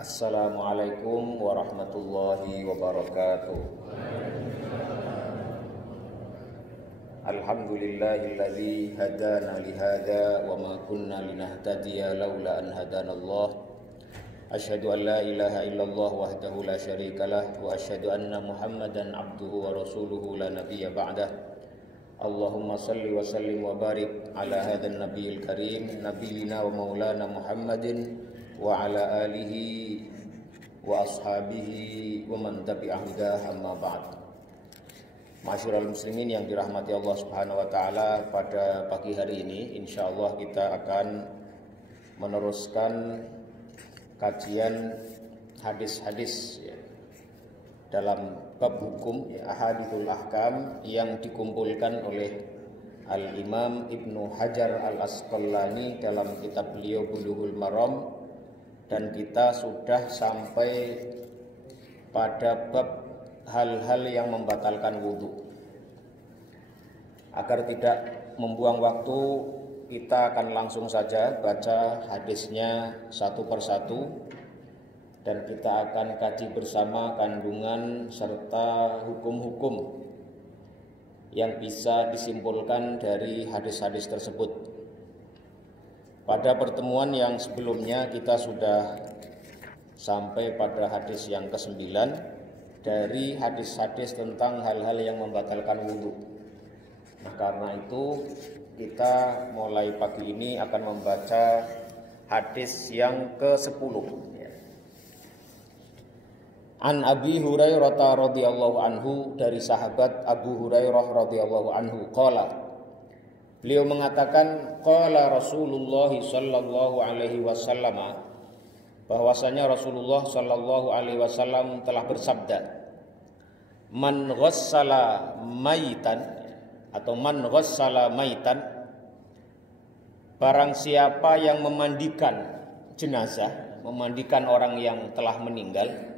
Assalamualaikum warahmatullahi wabarakatuh. Alhamdulillahilladzi hadana lihada wa ma kunna linahtadiya laula an hadanallah. Asyhadu an la ilaha illallah wahdahu la syarikalah wa asyhadu anna Muhammadan abduhu wa rasuluhu la nabiyya ba'dah. Allahumma salli wa sallim wa barik ala hadzal nabiyil karim nabiyina wa maulana Muhammadin wa ala alihi wa ashabihi wa man tabi'ahu hudah, amma ba'd. Ma'asyiral muslimin yang dirahmati Allah Subhanahu wa taala, pada pagi hari ini insyaallah kita akan meneruskan kajian hadis-hadis dalam bab hukum ahadithul ahkam yang dikumpulkan oleh Al-Imam Ibnu Hajar Al-Asqalani dalam kitab beliau Bulughul Maram. Dan kita sudah sampai pada bab hal-hal yang membatalkan wudhu. Agar tidak membuang waktu, kita akan langsung saja baca hadisnya satu persatu. Dan kita akan kaji bersama kandungan serta hukum-hukum yang bisa disimpulkan dari hadis-hadis tersebut. Pada pertemuan yang sebelumnya kita sudah sampai pada hadis yang ke-9 dari hadis-hadis tentang hal-hal yang membatalkan wudhu. Nah, karena itu kita mulai pagi ini akan membaca hadis yang ke-10. An Abi Hurairah radhiyallahu anhu, dari sahabat Abu Hurairah radhiyallahu anhu, qala, beliau mengatakan, qala Rasulullah sallallahu alaihi wasallam, bahwasanya Rasulullah sallallahu alaihi wasallam telah bersabda, man ghassala maitan atau man ghassala maitan, barang siapa yang memandikan jenazah, memandikan orang yang telah meninggal,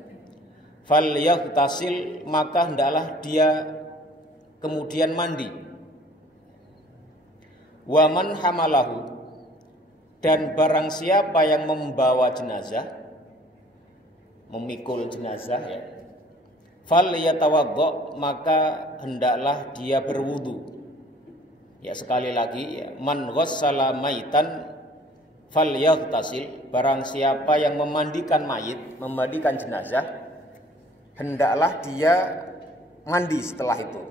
falyaghtasil, maka hendaklah dia kemudian mandi. Wa man hamalahu, dan barang siapa yang membawa jenazah, memikul jenazah, ya, falyatawaddo, maka hendaklah dia berwudu. Ya, sekali lagi, ya, man ghassala maitan falyaghtasil, barang siapa yang memandikan mayit, memandikan jenazah, hendaklah dia mandi setelah itu.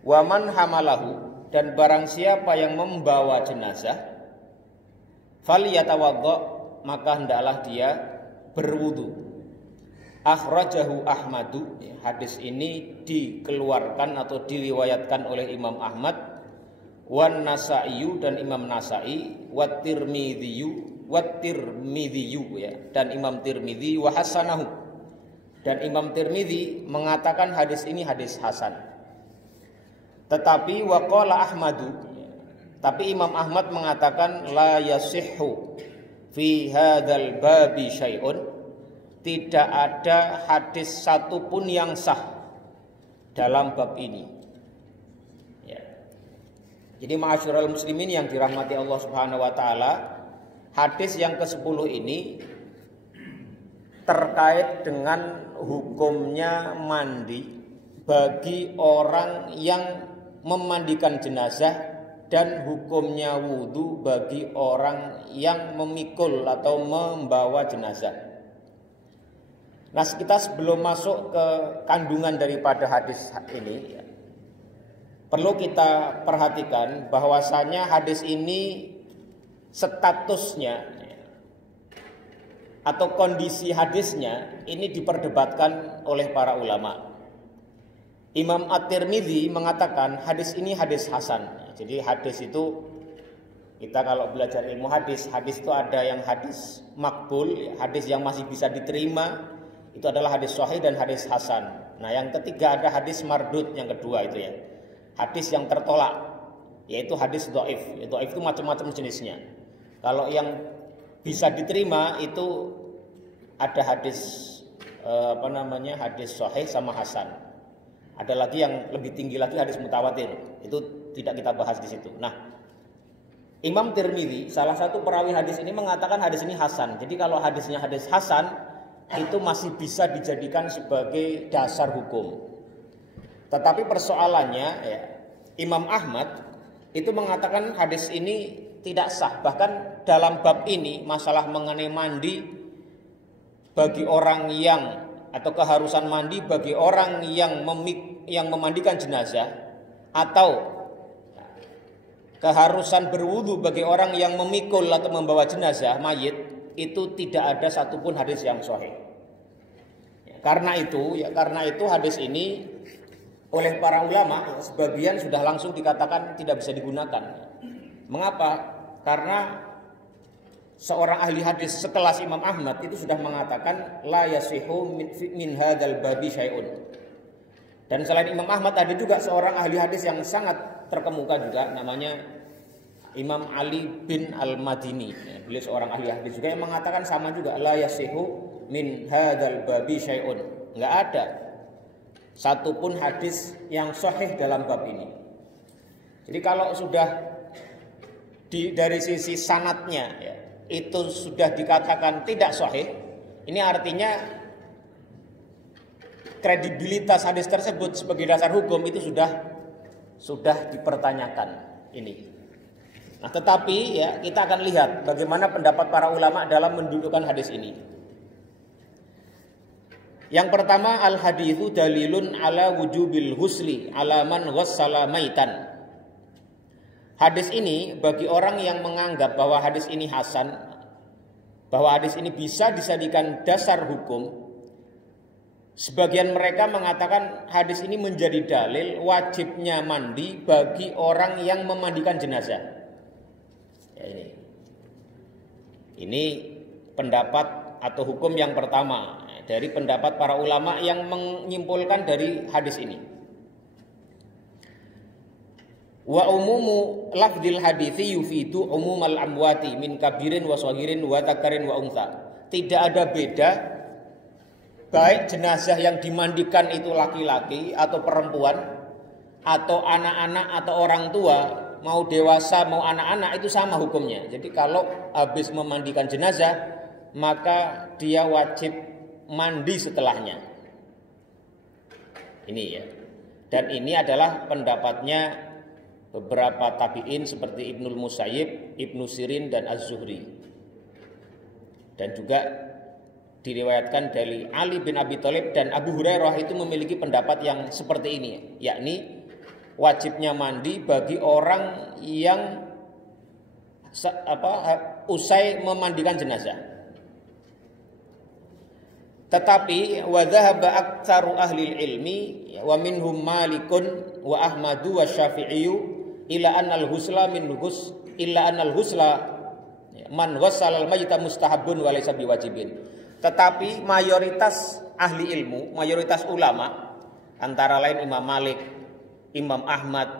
Wa man hamalahu, dan barang siapa yang membawa jenazah, falyatawaddo, maka hendaklah dia berwudu. Akhrajahu Ahmadu, hadis ini dikeluarkan atau diriwayatkan oleh Imam Ahmad, wan Nasa'iyu, dan Imam Nasa'i, wat Tirmidziyu ya, dan Imam Tirmidzi, wa hasanahu, dan Imam Tirmidzi mengatakan hadis ini hadis hasan. Tetapi waqala Ahmadu, tapi Imam Ahmad mengatakan la yasihhu fi hadzal babi syai'un, tidak ada hadis satupun yang sah dalam bab ini. Ya. Jadi ma'asyiral muslimin yang dirahmati Allah Subhanahu wa taala, hadis yang ke-10 ini terkait dengan hukumnya mandi bagi orang yang memandikan jenazah dan hukumnya wudhu bagi orang yang memikul atau membawa jenazah. Nah, kita sebelum masuk ke kandungan daripada hadis ini, perlu kita perhatikan bahwasanya hadis ini statusnya atau kondisi hadisnya ini diperdebatkan oleh para ulama. Imam At-Tirmidzi mengatakan hadis ini hadis hasan. Jadi hadis itu, kita kalau belajar ilmu hadis, hadis itu ada yang hadis makbul, hadis yang masih bisa diterima, itu adalah hadis sahih dan hadis hasan. Nah, yang ketiga ada hadis mardud, yang kedua itu ya, hadis yang tertolak, yaitu hadis dhaif. Dhaif itu macam-macam jenisnya. Kalau yang bisa diterima itu ada hadis hadis sahih sama hasan. Ada lagi yang lebih tinggi lagi, hadis mutawatir. Itu tidak kita bahas di situ. Nah, Imam Tirmidzi, salah satu perawi hadis ini, mengatakan hadis ini hasan. Jadi kalau hadisnya hadis hasan, itu masih bisa dijadikan sebagai dasar hukum. Tetapi persoalannya ya, Imam Ahmad itu mengatakan hadis ini tidak sah. Bahkan dalam bab ini masalah mengenai mandi bagi orang yang atau keharusan mandi bagi orang yang memandikan jenazah atau keharusan berwudu bagi orang yang memikul atau membawa jenazah mayit itu tidak ada satupun hadis yang sahih. Karena itu hadis ini oleh para ulama sebagian sudah langsung dikatakan tidak bisa digunakan. Mengapa? Karena seorang ahli hadis sekelas Imam Ahmad itu sudah mengatakan la yasihu min hadzal babi syai'un. Dan selain Imam Ahmad ada juga seorang ahli hadis yang sangat terkemuka juga, namanya Imam Ali bin Al-Madini. Beliau seorang ahli hadis juga yang mengatakan sama juga, la yasihu min hadzal babi syai'un. Enggak ada satupun hadis yang sahih dalam bab ini. Jadi kalau sudah dari sisi sanadnya ya, itu sudah dikatakan tidak sahih, ini artinya kredibilitas hadis tersebut sebagai dasar hukum itu sudah dipertanyakan ini. Nah, tetapi ya kita akan lihat bagaimana pendapat para ulama dalam mendudukkan hadis ini. Yang pertama, al haditsu dalilun ala wujubil ghusli ala man ghassala maitan. Hadis ini bagi orang yang menganggap bahwa hadis ini hasan, bahwa hadis ini bisa dijadikan dasar hukum, sebagian mereka mengatakan hadis ini menjadi dalil wajibnya mandi bagi orang yang memandikan jenazah. Ya, ini pendapat atau hukum yang pertama dari pendapat para ulama yang menyimpulkan dari hadis ini. Wa umumu lafdzil hadithi yufidu umumal amwati min kabirin wa saghirin wa takarin wa untha. Tidak ada beda baik jenazah yang dimandikan itu laki-laki atau perempuan atau anak-anak atau orang tua, mau dewasa mau anak-anak itu sama hukumnya. Jadi kalau habis memandikan jenazah maka dia wajib mandi setelahnya. Ini ya. Dan ini adalah pendapatnya beberapa tabi'in seperti Ibnul Musayyib, Ibnu Sirin dan Az-Zuhri. Dan juga diriwayatkan dari Ali bin Abi Thalib dan Abu Hurairah itu memiliki pendapat yang seperti ini, yakni wajibnya mandi bagi orang yang usai memandikan jenazah. Tetapi wa dhahaba aktsaru ahli ilmi wa minhum Malikun wa Ahmadu wa Syafi'i illa annal husla man ghassala al-mayyita mustahabun wa laysa biwajibin. Tetapi mayoritas ahli ilmu, mayoritas ulama antara lain Imam Malik, Imam Ahmad,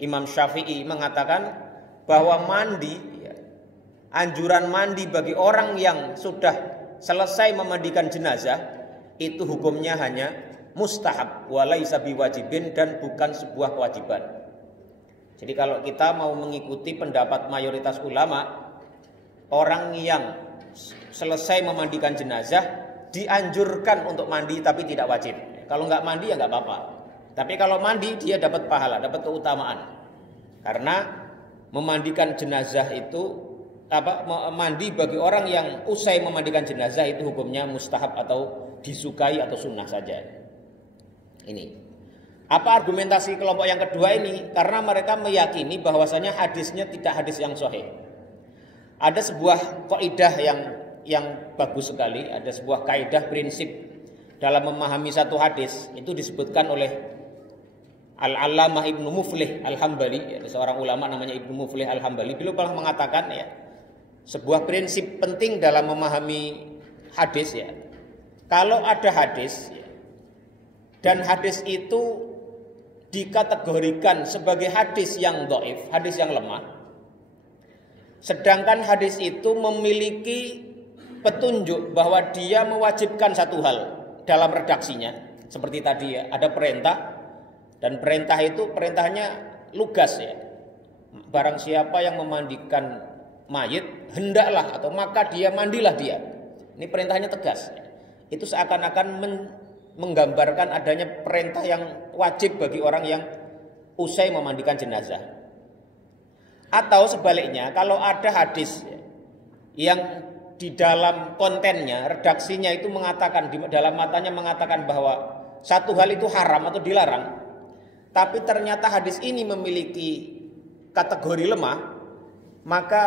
Imam Syafi'i mengatakan bahwa anjuran mandi bagi orang yang sudah selesai memandikan jenazah itu hukumnya hanya mustahab wa laysa biwajibin dan bukan sebuah kewajiban. Jadi kalau kita mau mengikuti pendapat mayoritas ulama, orang yang selesai memandikan jenazah dianjurkan untuk mandi tapi tidak wajib. Kalau nggak mandi ya nggak apa-apa. Tapi kalau mandi dia dapat pahala, dapat keutamaan. Karena memandikan jenazah itu mandi bagi orang yang usai memandikan jenazah itu hukumnya mustahab atau disukai atau sunnah saja. Ini. Apa argumentasi kelompok yang kedua ini? Karena mereka meyakini bahwasanya hadisnya tidak hadis yang sahih. Ada sebuah kaidah yang bagus sekali, ada sebuah kaidah prinsip dalam memahami satu hadis, itu disebutkan oleh Al-Allamah Ibnu Muflih Al-Hambali, ada seorang ulama namanya Ibnu Muflih Al-Hambali. Beliau pernah mengatakan ya, sebuah prinsip penting dalam memahami hadis ya. Kalau ada hadis ya, dan hadis itu dikategorikan sebagai hadis yang dhaif, hadis yang lemah, sedangkan hadis itu memiliki petunjuk bahwa dia mewajibkan satu hal dalam redaksinya, seperti tadi ya, ada perintah, dan perintah itu perintahnya lugas ya, barang siapa yang memandikan mayit hendaklah atau maka dia mandilah dia. Ini perintahnya tegas. itu seakan-akan menggambarkan adanya perintah yang wajib bagi orang yang usai memandikan jenazah. Atau sebaliknya, kalau ada hadis yang di dalam kontennya, redaksinya itu mengatakan, di dalam matanya mengatakan bahwa satu hal itu haram atau dilarang, tapi ternyata hadis ini memiliki kategori lemah, maka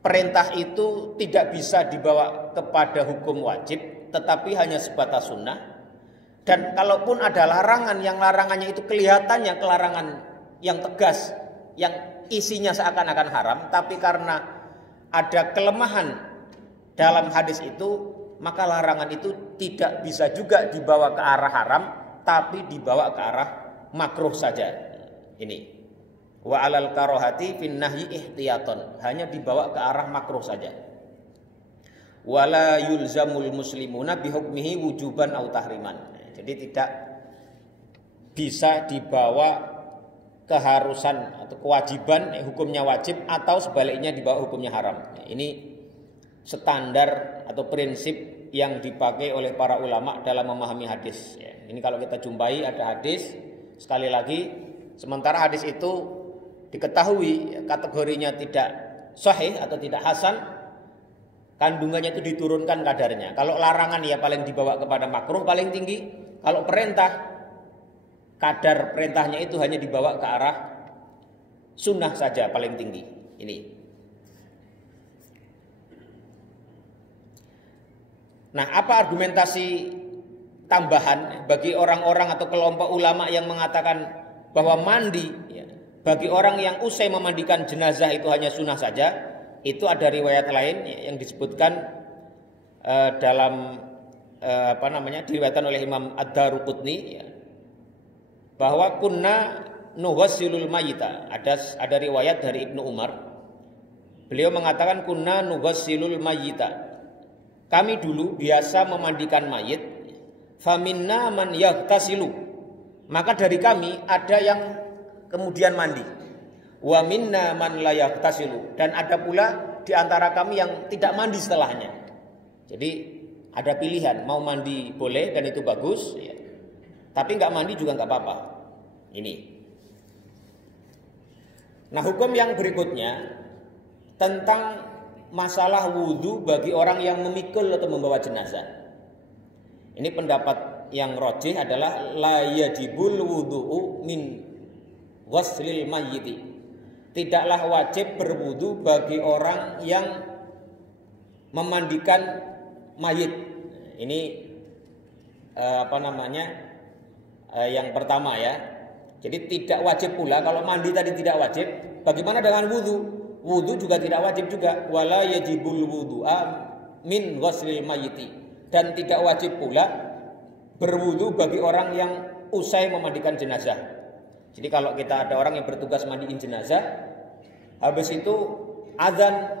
perintah itu tidak bisa dibawa kepada hukum wajib, tetapi hanya sebatas sunnah. Dan kalaupun ada larangan, yang larangannya itu kelihatannya kelarangan yang tegas, yang isinya seakan-akan haram, tapi karena ada kelemahan dalam hadis itu, maka larangan itu tidak bisa juga dibawa ke arah haram, tapi dibawa ke arah makruh saja. Ini wa alal karohati fin nahyi ihtiyaton, hanya dibawa ke arah makruh saja. Wala yulzamul muslimuna bihukmihi wujuban au tahriman. Jadi tidak bisa dibawa keharusan atau kewajiban, hukumnya wajib, atau sebaliknya dibawa hukumnya haram. Ini standar atau prinsip yang dipakai oleh para ulama dalam memahami hadis. Ini kalau kita jumpai ada hadis, sekali lagi, sementara hadis itu diketahui kategorinya tidak sahih atau tidak hasan, kandungannya itu diturunkan kadarnya. Kalau larangan ya paling dibawa kepada makruh paling tinggi. Kalau perintah, kadar perintahnya itu hanya dibawa ke arah sunnah saja paling tinggi. Ini. Nah, apa argumentasi tambahan bagi orang-orang atau kelompok ulama yang mengatakan bahwa mandi bagi orang yang usai memandikan jenazah itu hanya sunnah saja? Itu ada riwayat lain yang disebutkan dalam diriwayatkan oleh Imam Ad-Daruqutni bahwa kunna nughassilul mayyita. Ada riwayat dari Ibnu Umar. Beliau mengatakan kunna nughassilul mayyita. Kami dulu biasa memandikan mayit. Faminna man yaghtasilu. Maka dari kami ada yang kemudian mandi. Wa minna man la yaghtasilu. Dan ada pula di antara kami yang tidak mandi setelahnya. Jadi ada pilihan, mau mandi boleh dan itu bagus, ya. Tapi nggak mandi juga nggak apa-apa. Ini. Nah, hukum yang berikutnya tentang masalah wudhu bagi orang yang memikul atau membawa jenazah. Ini pendapat yang rajih adalah la yajibul wudhu min ghuslil mayyiti. Tidaklah wajib berwudu bagi orang yang memandikan mayit. Ini yang pertama ya. Jadi tidak wajib pula, kalau mandi tadi tidak wajib, bagaimana dengan wudu? Wudu juga tidak wajib juga. Wala yajibul wudu'a min ghuslil mayyiti. Dan tidak wajib pula berwudu bagi orang yang usai memandikan jenazah. Jadi kalau kita ada orang yang bertugas mandiin jenazah, habis itu azan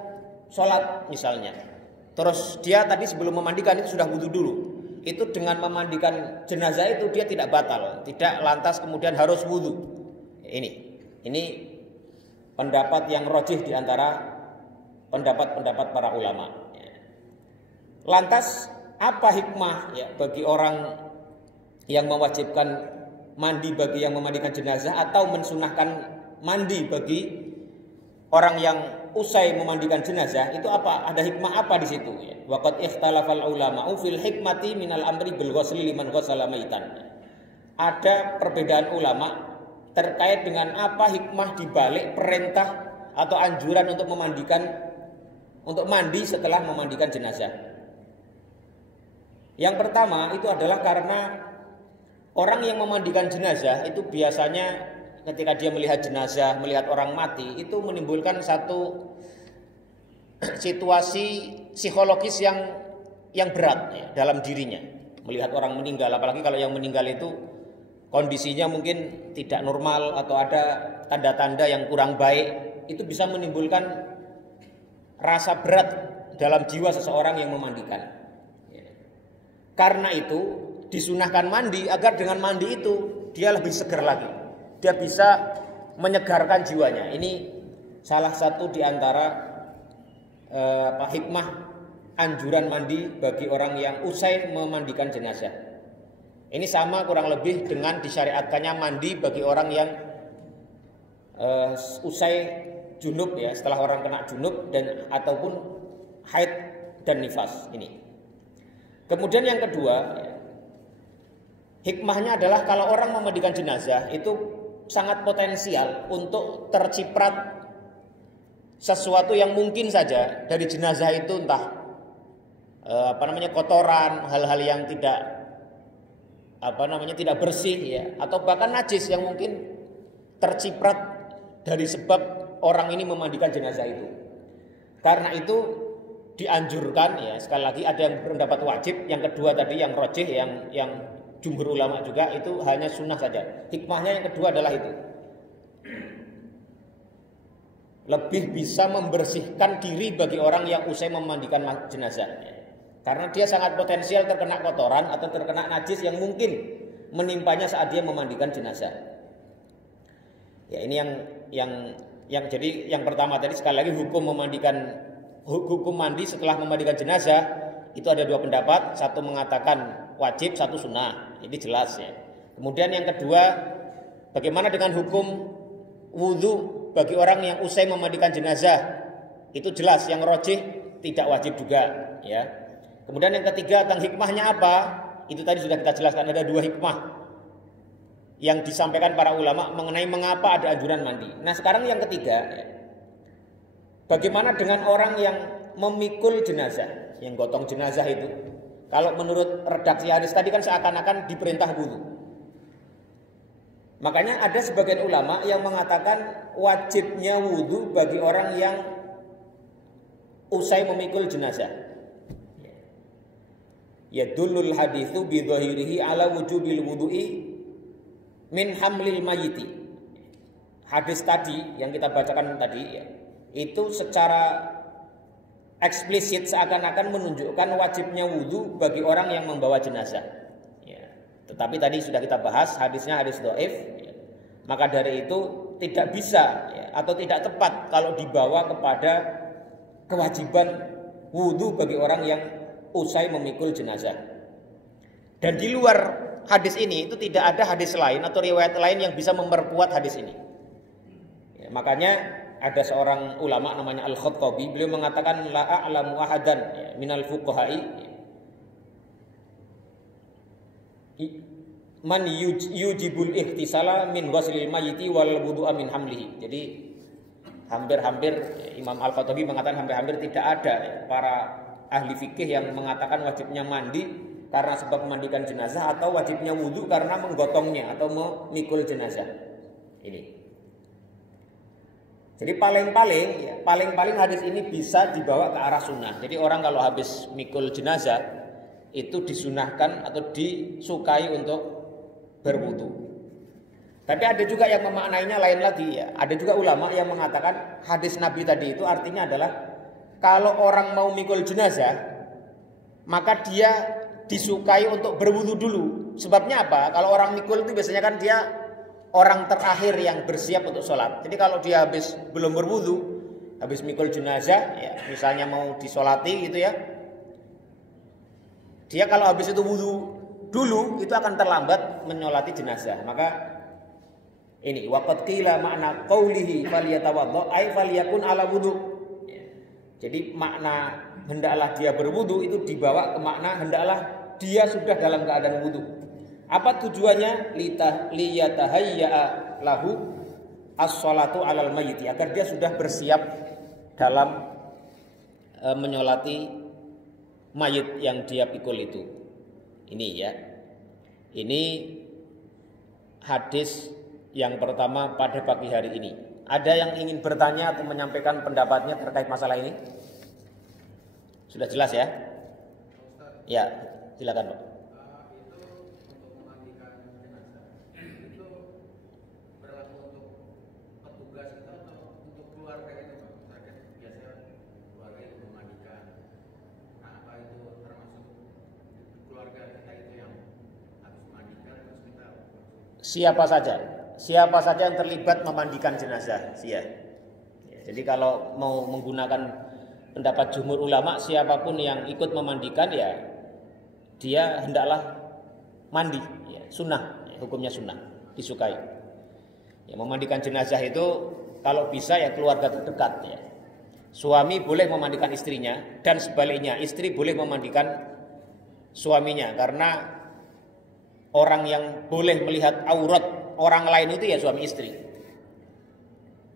sholat misalnya, terus dia tadi sebelum memandikan itu sudah wudu dulu. Itu dengan memandikan jenazah itu dia tidak batal, tidak lantas kemudian harus wudu. Ini pendapat yang rajih di antara pendapat-pendapat para ulama. Lantas apa hikmah ya bagi orang yang mewajibkan mandi bagi yang memandikan jenazah atau mensunahkan mandi bagi orang yang usai memandikan jenazah? Itu apa? Ada hikmah apa di situ? Waqad ikhtalafal ulama'u fil hikmati minal amri bil ghusli liman ghassala maitan. Ada perbedaan ulama terkait dengan apa hikmah di balik perintah atau anjuran untuk mandi setelah memandikan jenazah. Yang pertama itu adalah karena orang yang memandikan jenazah itu biasanya ketika dia melihat jenazah, melihat orang mati, itu menimbulkan satu situasi psikologis yang berat ya, dalam dirinya. Melihat orang meninggal, apalagi kalau yang meninggal itu kondisinya mungkin tidak normal atau ada tanda-tanda yang kurang baik, itu bisa menimbulkan rasa berat dalam jiwa seseorang yang memandikan. Karena itu disunahkan mandi agar dengan mandi itu dia lebih segar lagi. Dia bisa menyegarkan jiwanya. Ini salah satu di antara hikmah anjuran mandi bagi orang yang usai memandikan jenazah. Ini sama kurang lebih dengan disyariatkannya mandi bagi orang yang usai junub ya, setelah orang kena junub dan ataupun haid dan nifas ini. Kemudian yang kedua, hikmahnya adalah kalau orang memandikan jenazah itu sangat potensial untuk terciprat sesuatu yang mungkin saja dari jenazah itu, entah kotoran, hal-hal yang tidak tidak bersih ya, atau bahkan najis yang mungkin terciprat dari sebab orang ini memandikan jenazah itu. Karena itu dianjurkan ya, sekali lagi ada yang berpendapat wajib, yang kedua tadi yang rojih, yang jumhur ulama juga itu hanya sunnah saja. Hikmahnya yang kedua adalah itu lebih bisa membersihkan diri bagi orang yang usai memandikan jenazah, karena dia sangat potensial terkena kotoran atau terkena najis yang mungkin menimpanya saat dia memandikan jenazah. Ya, ini yang jadi yang pertama tadi, sekali lagi hukum mandi setelah memandikan jenazah itu ada dua pendapat, satu mengatakan wajib, satu sunnah. Ini jelas ya. Kemudian yang kedua, bagaimana dengan hukum wudhu bagi orang yang usai memandikan jenazah? Itu jelas, yang rojih tidak wajib juga ya. Kemudian yang ketiga, tentang hikmahnya apa? Itu tadi sudah kita jelaskan, ada dua hikmah yang disampaikan para ulama mengenai mengapa ada anjuran mandi. Nah sekarang yang ketiga, bagaimana dengan orang yang memikul jenazah, yang gotong jenazah itu? Kalau menurut redaksi hadis tadi kan seakan-akan diperintah wudu. Makanya ada sebagian ulama yang mengatakan wajibnya wudu bagi orang yang usai memikul jenazah. Yadullul haditsu bi dhahirihi ala wujubil wudu'i min hamlil mayyiti. Hadis tadi yang kita bacakan tadi ya, itu secara eksplisit seakan-akan menunjukkan wajibnya wudhu bagi orang yang membawa jenazah ya. Tetapi tadi sudah kita bahas, hadisnya hadis dhaif ya. Maka dari itu tidak bisa ya, atau tidak tepat kalau dibawa kepada kewajiban wudhu bagi orang yang usai memikul jenazah. Dan di luar hadis ini itu tidak ada hadis lain atau riwayat lain yang bisa memperkuat hadis ini ya. Makanya ada seorang ulama namanya Al-Khattabi, beliau mengatakan la a'lamu ahadan ya, minal fuqaha'i man yujibul ihtisala min ghuslil mayyiti wal wudu'a min hamlihi. Jadi hampir-hampir Imam Al-Khattabi mengatakan hampir-hampir tidak ada ya, para ahli fikih yang mengatakan wajibnya mandi karena sebab memandikan jenazah atau wajibnya wudu karena menggotongnya atau memikul jenazah. Ini. Jadi paling-paling hadis ini bisa dibawa ke arah sunnah. Jadi orang kalau habis mikul jenazah itu disunahkan atau disukai untuk berwudu. Tapi ada juga yang memaknainya lain lagi ya. Ada juga ulama yang mengatakan hadis Nabi tadi itu artinya adalah kalau orang mau mikul jenazah maka dia disukai untuk berwudu dulu. Sebabnya apa? Kalau orang mikul itu biasanya kan dia orang terakhir yang bersiap untuk sholat. Jadi kalau dia habis belum berwudu, habis mikul jenazah, ya, misalnya mau disolati gitu ya, dia kalau habis itu wudu dulu itu akan terlambat menyolati jenazah. Maka ini waqad qila makna qaulihi falyatawaddo ay falyakun ala wudu. Jadi makna hendaklah dia berwudu itu dibawa ke makna hendaklah dia sudah dalam keadaan wudu. Apa tujuannya? Liyatahayya'a lahu as-sholatu 'alal mayyiti, agar dia sudah bersiap dalam menyolati mayit yang dia pikul itu. Ini ya. Ini hadis yang pertama pada pagi hari ini. Ada yang ingin bertanya atau menyampaikan pendapatnya terkait masalah ini? Sudah jelas ya? Ya, silakan Pak. Siapa saja yang terlibat memandikan jenazah, jadi kalau mau menggunakan pendapat jumhur ulama, siapapun yang ikut memandikan ya dia hendaklah mandi, ya, sunnah, ya, hukumnya sunnah, disukai. Ya, memandikan jenazah itu kalau bisa ya keluarga terdekat, ya. Suami boleh memandikan istrinya dan sebaliknya, istri boleh memandikan suaminya, karena orang yang boleh melihat aurat orang lain itu ya suami istri.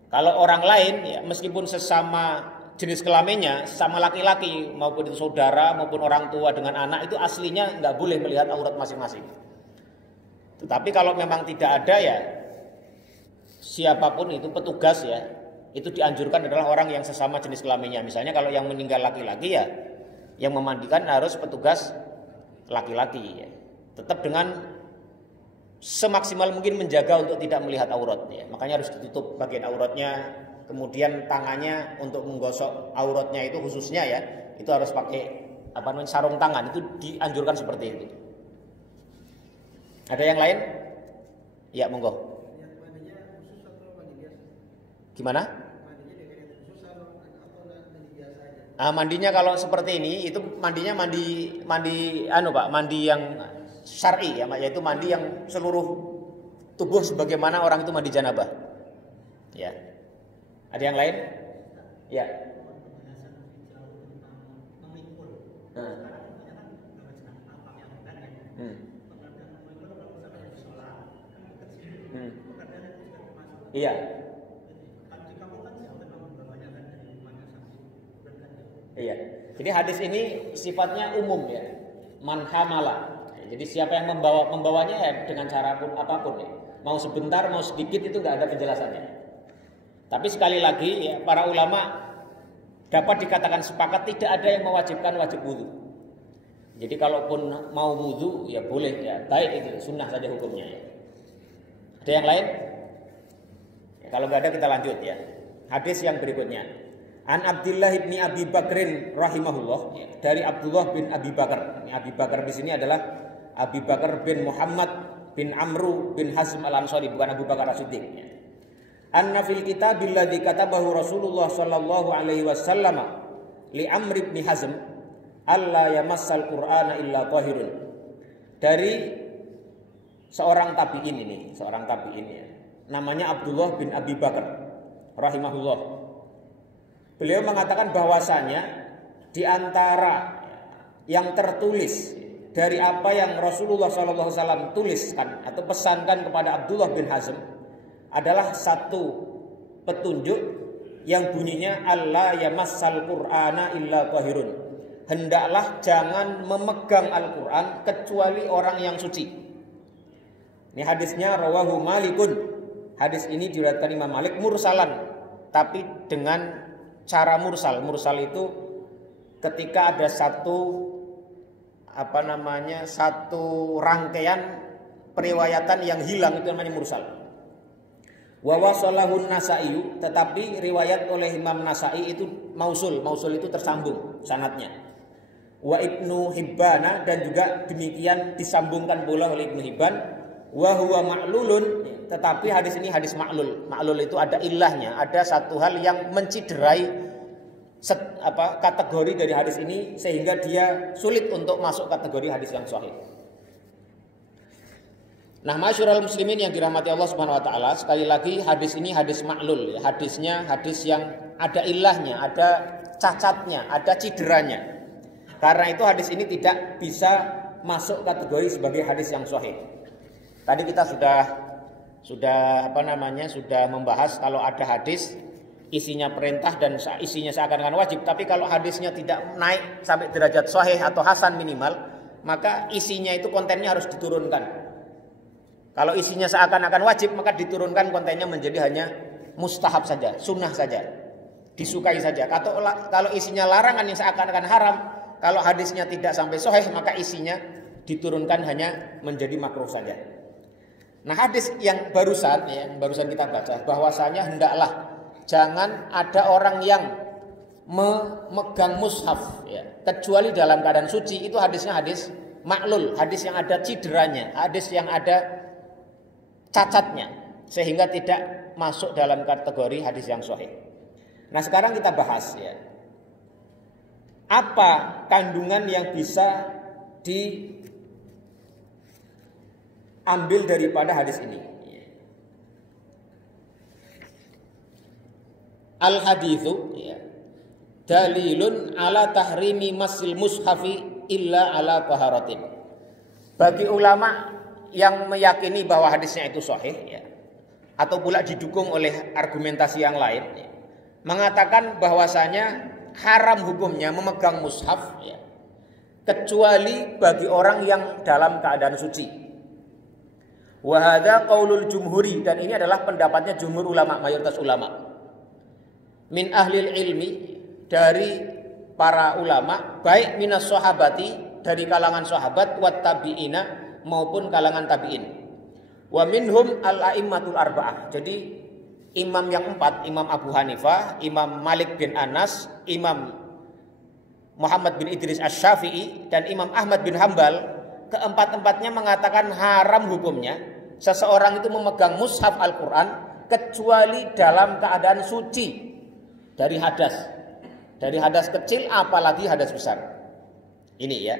Kalau orang lain ya meskipun sesama jenis kelaminnya, sesama laki-laki maupun itu saudara maupun orang tua dengan anak, itu aslinya nggak boleh melihat aurat masing-masing. Tetapi kalau memang tidak ada ya siapapun itu petugas ya, itu dianjurkan adalah orang yang sesama jenis kelaminnya. Misalnya kalau yang meninggal laki-laki ya yang memandikan harus petugas laki-laki ya. Tetap dengan semaksimal mungkin menjaga untuk tidak melihat aurat ya. Makanya harus ditutup bagian auratnya. Kemudian tangannya untuk menggosok auratnya itu khususnya ya, itu harus pakai sarung tangan, itu dianjurkan seperti itu. Ada yang lain? Ya, monggo. Gimana? Mandinya kalau seperti ini itu mandinya mandi Pak, mandi yang syar'i ya, yaitu mandi yang seluruh tubuh sebagaimana orang itu mandi janabah. Ya. Ada yang lain? Ya. Iya. Iya. Jadi hadis ini sifatnya umum ya. Man hamala. Jadi siapa yang membawanya ya dengan cara pun apapun ya. Mau sebentar, mau sedikit itu nggak ada penjelasannya. Tapi sekali lagi ya, para ulama dapat dikatakan sepakat tidak ada yang mewajibkan wajib wudu. Jadi kalaupun mau wudu ya boleh ya, baik itu sunnah saja hukumnya ya. Ada yang lain? Ya, kalau nggak ada kita lanjut ya. Hadis yang berikutnya. An Abdullah bin Abi Bakrin rahimahullah, ya, dari Abdullah bin Abi Bakar. Ini Abi Bakar di sini adalah Abi Bakar bin Muhammad bin Amru bin Hazm al-Ansari, bukan Abu Bakar As-Siddiq. Ya. Anna fil kitabil ladzi katabahu Rasulullah sallallahu alaihi wasallam li Amr bin Hazm alla yamassal Qur'ana illa tahirun. Dari seorang tabi'in ini, ya. Namanya Abdullah bin Abi Bakar rahimahullah. Beliau mengatakan bahwasanya di antara yang tertulis dari apa yang Rasulullah sallallahu alaihi wasallam tuliskan atau pesankan kepada Abdullah bin Hazm adalah satu petunjuk yang bunyinya Allah yamassal Qur'ana illa tahirun. Hendaklah jangan memegang Al-Qur'an kecuali orang yang suci. Ini hadisnya rawahu Malikun. Hadis ini diriwayatkan Imam Malik mursalan, tapi dengan cara mursal. Mursal itu ketika ada satu rangkaian periwayatan yang hilang, itu namanya mursal. Wa wasalahun Nasa'i, tetapi riwayat oleh Imam Nasa'i itu mausul. Mausul itu tersambung sanadnya. Wa Ibnu Hibban, dan juga demikian disambungkan pula oleh Ibnu Hibban. Wa huwa ma'lulun, tetapi hadis ini hadis ma'lul. Ma'lul itu ada ilahnya, ada satu hal yang menciderai kategori dari hadis ini sehingga dia sulit untuk masuk kategori hadis yang sahih. Nah, masyurul muslimin yang dirahmati Allah Subhanahu wa taala, sekali lagi hadis ini hadis ma'lul ya. Hadisnya hadis yang ada ilahnya, ada cacatnya, ada cideranya. Karena itu hadis ini tidak bisa masuk kategori sebagai hadis yang sahih. Tadi kita sudah membahas kalau ada hadis isinya perintah dan isinya seakan-akan wajib, tapi kalau hadisnya tidak naik sampai derajat sahih atau hasan minimal, maka isinya itu kontennya harus diturunkan. Kalau isinya seakan-akan wajib, maka diturunkan kontennya menjadi hanya mustahab saja, sunnah saja, disukai saja. Kalau isinya larangan yang seakan-akan haram, kalau hadisnya tidak sampai sahih, maka isinya diturunkan hanya menjadi makruh saja. Nah, hadis yang barusan kita baca, bahwasanya hendaklah jangan ada orang yang memegang mushaf ya, kecuali dalam keadaan suci. Itu hadisnya hadis maklul, hadis yang ada cideranya, hadis yang ada cacatnya, sehingga tidak masuk dalam kategori hadis yang sahih. Nah, sekarang kita bahas ya. apa kandungan yang bisa diambil daripada hadis ini? Al haditsu dalilun ala tahrimi masil mushafi illa ala taharatin. Bagi ulama yang meyakini bahwa hadisnya itu sahih atau pula didukung oleh argumentasi yang lain mengatakan bahwasanya haram hukumnya memegang mushaf kecuali bagi orang yang dalam keadaan suci. Wa hadza qaulul jumhuri, dan ini adalah pendapatnya jumhur ulama, mayoritas ulama. Min ahlil ilmi, dari para ulama, baik minas sahabati, dari kalangan sahabat, wat tabi'ina, maupun kalangan tabi'in. Wa minhum al-a'immatul arba'ah. Jadi imam yang 4, Imam Abu Hanifah, Imam Malik bin Anas, Imam Muhammad bin Idris Asy-Syafi'i, dan Imam Ahmad bin Hambal, keempat-empatnya mengatakan haram hukumnya seseorang itu memegang mushaf Al-Quran kecuali dalam keadaan suci dari hadas. Dari hadas kecil apalagi hadas besar. Ini ya.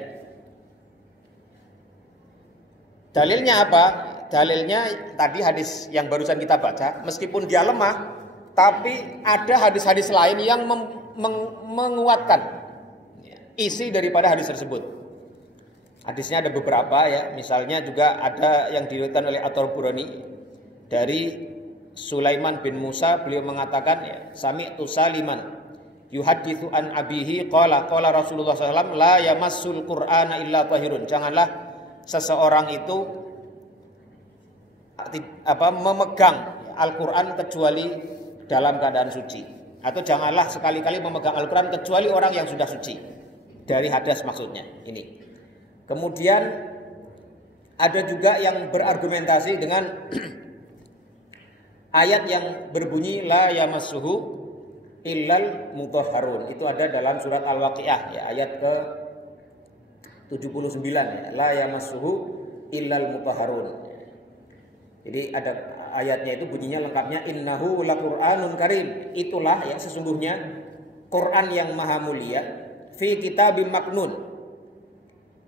Dalilnya apa? Dalilnya tadi hadis yang barusan kita baca, meskipun dia lemah, tapi ada hadis-hadis lain yang menguatkan isi daripada hadis tersebut. Hadisnya ada beberapa ya, misalnya juga ada yang diriwayatkan oleh At-Tabrani dari Sulaiman bin Musa, beliau mengatakan sami'tu Saliman yuhaditsu an abihi qala Rasulullah SAW la yamassul Qur'ana illa tahirun. Janganlah seseorang itu memegang Al-Quran kecuali dalam keadaan suci, atau janganlah sekali-kali memegang Al-Quran kecuali orang yang sudah suci dari hadas, maksudnya ini. Kemudian ada juga yang berargumentasi dengan ayat yang berbunyi la yamassuhu illal mutahharun. Itu ada dalam surat Al-Waqiah ya, ayat ke 79 ya, la yamassuhu illal mutahharun. Jadi ada ayatnya itu bunyinya lengkapnya innahu laqur'anun karim. Itulah ya sesungguhnya Quran yang maha mulia, fi kitabim maknun,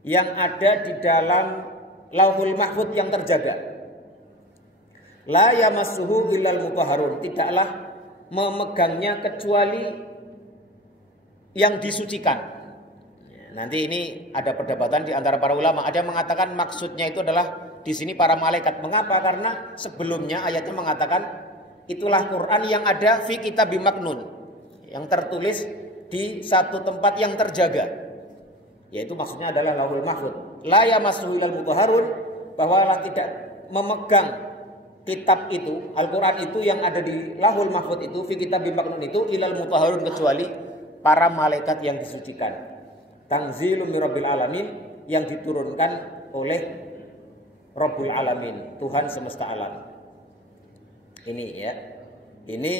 yang ada di dalam Lauhul Mahfuz yang terjaga. La yamassuhu illal mutahharun, tidaklah memegangnya kecuali yang disucikan. Nanti ini ada perdebatan di antara para ulama. Ada yang mengatakan maksudnya itu adalah di sini para malaikat. Mengapa? Karena sebelumnya ayatnya mengatakan itulah Quran yang ada fi kitabim maknun, yang tertulis di satu tempat yang terjaga, yaitu maksudnya adalah Lauhul Mahfuz. La yamassuhu illal mutahharun, bahwa Allah tidak memegang kitab itu, Al-Quran itu yang ada di Lauhul Mahfuz itu, fi kitabim maknun itu, illal mutahharun, kecuali para malaikat yang disucikan. Tanzilum mir rabbil alamin, yang diturunkan oleh Rabbul Alamin, Tuhan semesta alam. Ini ya. Ini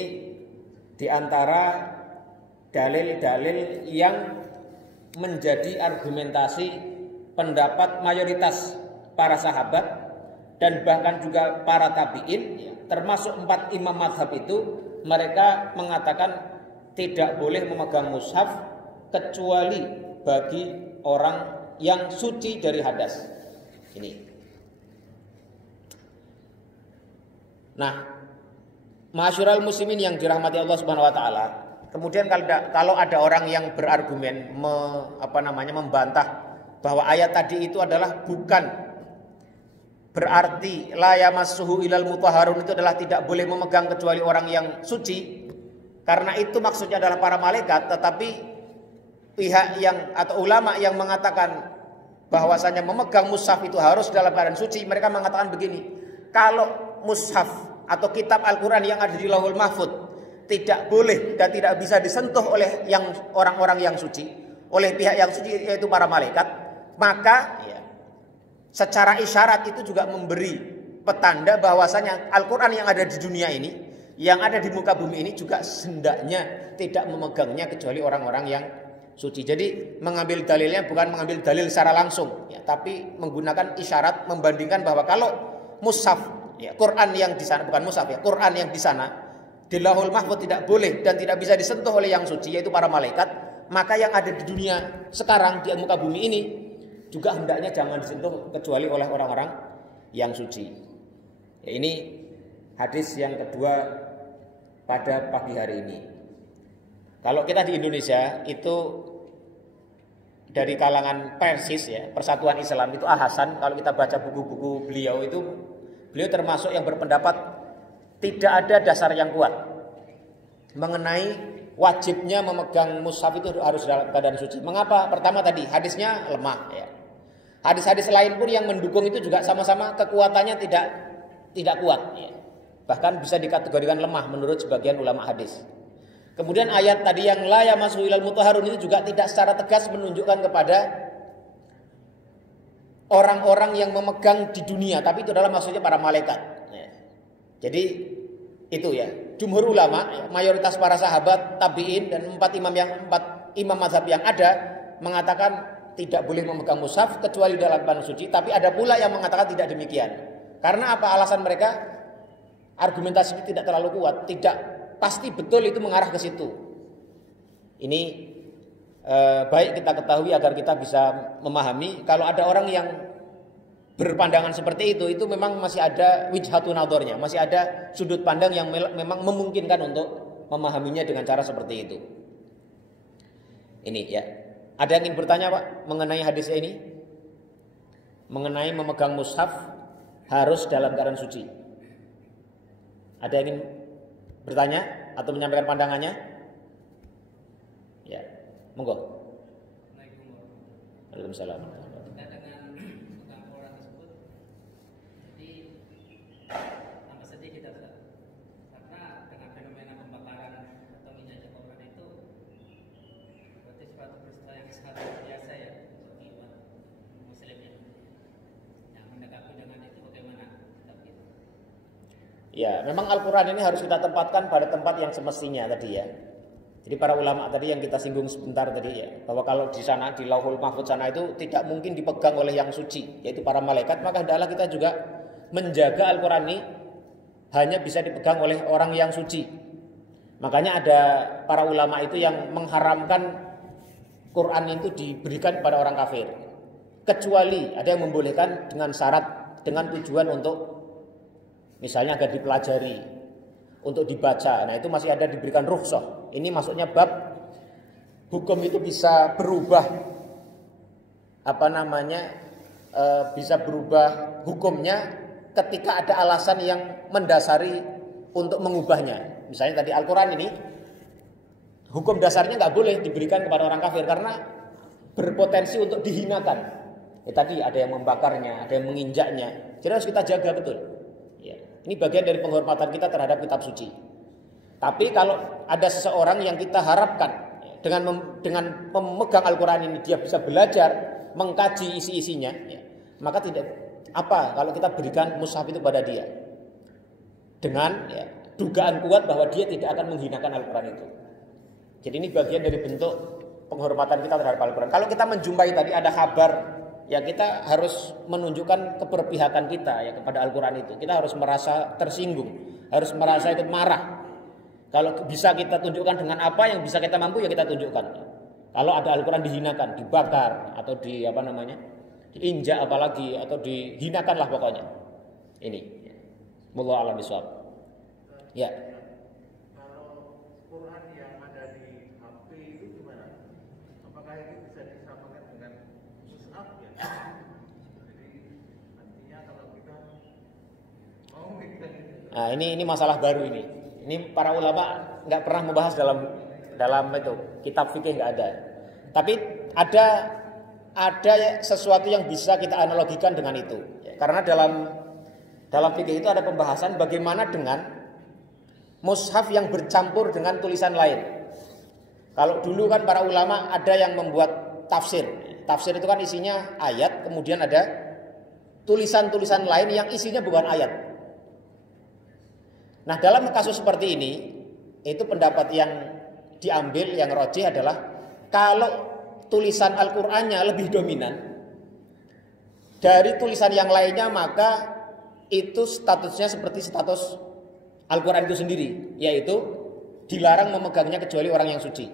diantara dalil-dalil yang menjadi argumentasi pendapat mayoritas para sahabat dan bahkan juga para tabi'in, termasuk 4 imam mazhab itu. Mereka mengatakan tidak boleh memegang mushaf kecuali bagi orang yang suci dari hadas. Ini. Nah, ma'asyiral muslimin yang dirahmati Allah Subhanahu wa taala. Kemudian kalau ada orang yang berargumen membantah bahwa ayat tadi itu adalah bukan berarti la yamassuhu ilal mutahharun, itu adalah tidak boleh memegang kecuali orang yang suci, karena itu maksudnya adalah para malaikat. Tetapi pihak yang atau ulama yang mengatakan bahwasanya memegang mushaf itu harus dalam keadaan suci, mereka mengatakan begini: kalau mushaf atau kitab Al-Quran yang ada di Lauhul Mahfuz tidak boleh dan tidak bisa disentuh oleh orang-orang yang suci, oleh pihak yang suci yaitu para malaikat, maka secara isyarat itu juga memberi petanda bahwasanya Al-Quran yang ada di dunia ini, yang ada di muka bumi ini juga hendaknya tidak memegangnya kecuali orang-orang yang suci. Jadi mengambil dalilnya bukan mengambil dalil secara langsung tapi menggunakan isyarat, membandingkan bahwa kalau mushaf Quran yang di sana, bukan mushaf Quran yang di sana di Lauhul Mahfuz tidak boleh dan tidak bisa disentuh oleh yang suci yaitu para malaikat, maka yang ada di dunia sekarang di muka bumi ini juga hendaknya jangan disentuh kecuali oleh orang-orang yang suci. Ya, ini hadis yang kedua pada pagi hari ini. Kalau kita di Indonesia itu dari kalangan Persis ya, Persatuan Islam itu Hasan, kalau kita baca buku-buku beliau itu beliau termasuk yang berpendapat tidak ada dasar yang kuat mengenai wajibnya memegang mushaf itu harus dalam keadaan suci. Mengapa? Pertama tadi hadisnya lemah ya. Hadis-hadis lain pun yang mendukung itu juga sama-sama kekuatannya tidak kuat ya. Bahkan bisa dikategorikan lemah menurut sebagian ulama hadis. Kemudian ayat tadi yang la yamassu ilal mutahharun itu juga tidak secara tegas menunjukkan kepada orang-orang yang memegang di dunia, tapi itu adalah maksudnya para malaikat ya. Jadi itu ya, jumhur ulama, mayoritas para sahabat, tabi'in dan empat imam mazhab yang ada mengatakan tidak boleh memegang mushaf kecuali dalam keadaan suci. Tapi ada pula yang mengatakan tidak demikian. Karena apa alasan mereka? Argumentasi tidak terlalu kuat, tidak pasti betul itu mengarah ke situ. Ini baik kita ketahui agar kita bisa memahami. Kalau ada orang yang berpandangan seperti itu memang masih ada wijhatun nadharnya, masih ada sudut pandang yang memang memungkinkan untuk memahaminya dengan cara seperti itu. Ini ya. Ada yang ingin bertanya Pak mengenai hadis ini? Mengenai memegang mushaf harus dalam keadaan suci. Ada yang ingin bertanya atau menyampaikan pandangannya? Ya, monggo. Waalaikumsalam. Ya, memang Al-Quran ini harus kita tempatkan pada tempat yang semestinya tadi ya. Jadi para ulama tadi yang kita singgung sebentar tadi ya, bahwa kalau di sana di Lauhul Mahfuz sana itu tidak mungkin dipegang oleh yang suci, yaitu para malaikat, maka hendaklah kita juga menjaga Al-Quran ini hanya bisa dipegang oleh orang yang suci. Makanya ada para ulama itu yang mengharamkan Quran itu diberikan kepada orang kafir. Kecuali ada yang membolehkan dengan syarat, dengan tujuan untuk misalnya agar dipelajari, untuk dibaca. Nah itu masih ada diberikan rukhsah. Ini maksudnya bab hukum itu bisa berubah, bisa berubah hukumnya ketika ada alasan yang mendasari untuk mengubahnya. Misalnya tadi Al-Quran ini hukum dasarnya nggak boleh diberikan kepada orang kafir karena berpotensi untuk dihinakan. Tadi ada yang membakarnya, ada yang menginjaknya. Jadi harus kita jaga betul. Ini bagian dari penghormatan kita terhadap kitab suci. Tapi kalau ada seseorang yang kita harapkan dengan memegang Al-Quran ini dia bisa belajar, mengkaji isi-isinya, maka tidak apa kalau kita berikan mushaf itu pada dia dengan dugaan kuat bahwa dia tidak akan menghinakan Al-Quran itu. Jadi ini bagian dari bentuk penghormatan kita terhadap Al-Quran. Kalau kita menjumpai tadi ada kabar, ya kita harus menunjukkan keberpihakan kita ya kepada Al-Quran itu. Kita harus merasa tersinggung, harus merasa ikut marah. Kalau bisa kita tunjukkan dengan apa yang bisa kita mampu ya kita tunjukkan. Kalau ada Al-Quran dihinakan, dibakar atau diinjak apalagi atau dihinakanlah pokoknya. Ini. Wallahu a'lam bishawab. Ya. Kalau Quran yang ada di HP itu gimana? Apakah itu bisa disamakan dengan mushaf ya? Jadi artinya kalau kita mau Nah, ini masalah baru ini. Ini para ulama nggak pernah membahas dalam itu kitab fikih nggak ada. Tapi ada sesuatu yang bisa kita analogikan dengan itu. Karena dalam fikih itu ada pembahasan bagaimana dengan mushaf yang bercampur dengan tulisan lain. Kalau dulu kan para ulama ada yang membuat tafsir. Tafsir itu kan isinya ayat, kemudian ada tulisan-tulisan lain yang isinya bukan ayat. Nah dalam kasus seperti ini, itu pendapat yang diambil, yang rajih adalah kalau tulisan Al-Qur'annya lebih dominan dari tulisan yang lainnya, maka itu statusnya seperti status Al-Qur'an itu sendiri, yaitu dilarang memegangnya kecuali orang yang suci.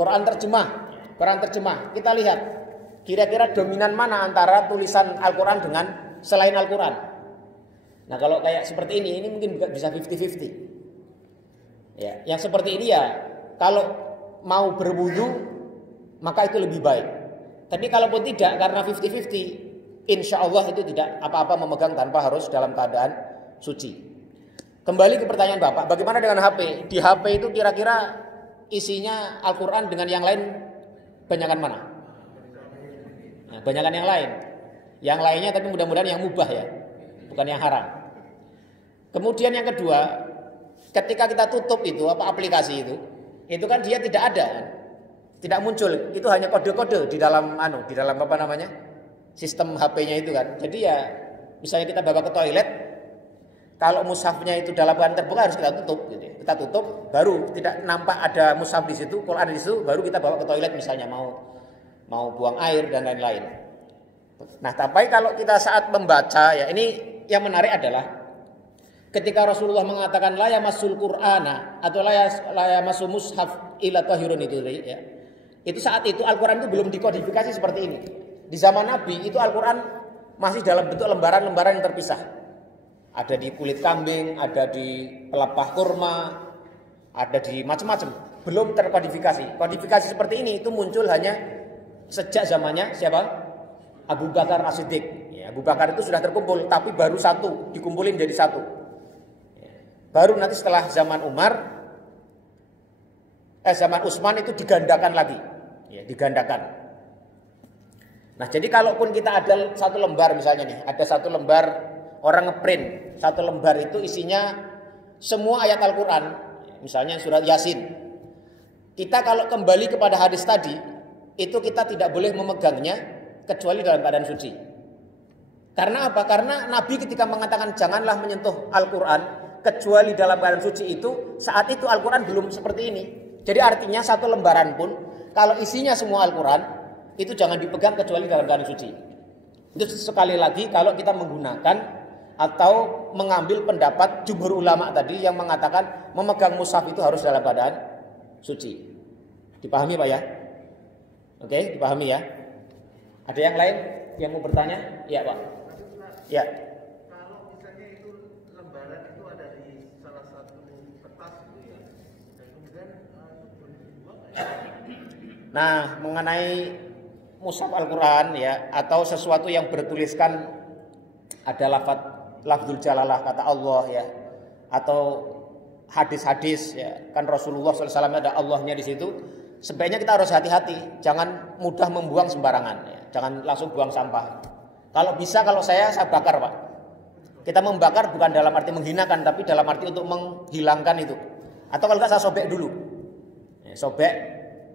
Quran terjemah. Kita lihat kira-kira dominan mana antara tulisan Al-Quran dengan selain Al-Quran. Nah kalau kayak seperti ini mungkin bisa 50-50. Ya, yang seperti ini ya kalau mau berwudu maka itu lebih baik. Tapi kalaupun tidak karena 50-50, insya Allah itu tidak apa-apa memegang tanpa harus dalam keadaan suci. Kembali ke pertanyaan Bapak, bagaimana dengan HP? Di HP itu kira-kira isinya Al-Quran dengan yang lain banyakan mana? Nah, banyakan yang lain. Yang lainnya tapi mudah-mudahan yang mubah ya, bukan yang haram. Kemudian yang kedua, ketika kita tutup itu aplikasi itu kan dia tidak ada, tidak muncul. Itu hanya kode-kode di dalam sistem HP-nya itu kan. Jadi ya misalnya kita bawa ke toilet, kalau mushafnya itu dalam keadaan terbuka harus kita tutup gitu. Kita tutup baru tidak nampak ada mushaf di situ, Quran di situ, baru kita bawa ke toilet misalnya mau buang air dan lain-lain. Nah, tapi kalau kita saat membaca ya ini yang menarik adalah ketika Rasulullah mengatakan la yamassul Qur'ana atau la yamassu mushaf illa tahirun itu ya. Itu saat itu Al-Qur'an itu belum dikodifikasi seperti ini. Di zaman Nabi itu Al-Qur'an masih dalam bentuk lembaran-lembaran yang terpisah. Ada di kulit kambing, ada di pelepah kurma, ada di macam-macam. Belum terkodifikasi. Kodifikasi seperti ini itu muncul hanya sejak zamannya siapa? Abu Bakar As-Siddiq. Ya, Abu Bakar itu sudah terkumpul, tapi baru satu, dikumpulin jadi satu. Ya. Baru nanti setelah zaman zaman Utsman itu digandakan lagi. Ya, digandakan. Nah, jadi kalaupun kita ada satu lembar misalnya nih, ada satu lembar orang ngeprint, satu lembar itu isinya semua ayat Al-Quran, misalnya surat Yasin. Kita kalau kembali kepada hadis tadi, itu kita tidak boleh memegangnya kecuali dalam keadaan suci. Karena apa? Karena Nabi ketika mengatakan janganlah menyentuh Al-Quran kecuali dalam keadaan suci itu, saat itu Al-Quran belum seperti ini. Jadi artinya satu lembaran pun kalau isinya semua Al-Quran itu jangan dipegang kecuali dalam keadaan suci. Itu sekali lagi kalau kita menggunakan atau mengambil pendapat jumhur ulama tadi yang mengatakan memegang mushaf itu harus dalam keadaan suci. Dipahami Pak ya? Oke, dipahami ya? Ada yang lain yang mau bertanya? Ya Pak. Ya. Kalau misalnya itu lembaran itu ada di salah satu kertas gitu ya, dan kemudian berdibuang. Nah, mengenai mushaf Al-Quran ya, atau sesuatu yang bertuliskan ada lafzul jalalah kata Allah ya, atau hadis-hadis ya, kan Rasulullah SAW ada Allahnya di situ. Sebaiknya kita harus hati-hati, jangan mudah membuang sembarangan ya. Jangan langsung buang sampah. Kalau bisa, kalau saya bakar Pak. Kita membakar bukan dalam arti menghinakan, tapi dalam arti untuk menghilangkan itu. Atau kalau enggak saya sobek dulu ya, sobek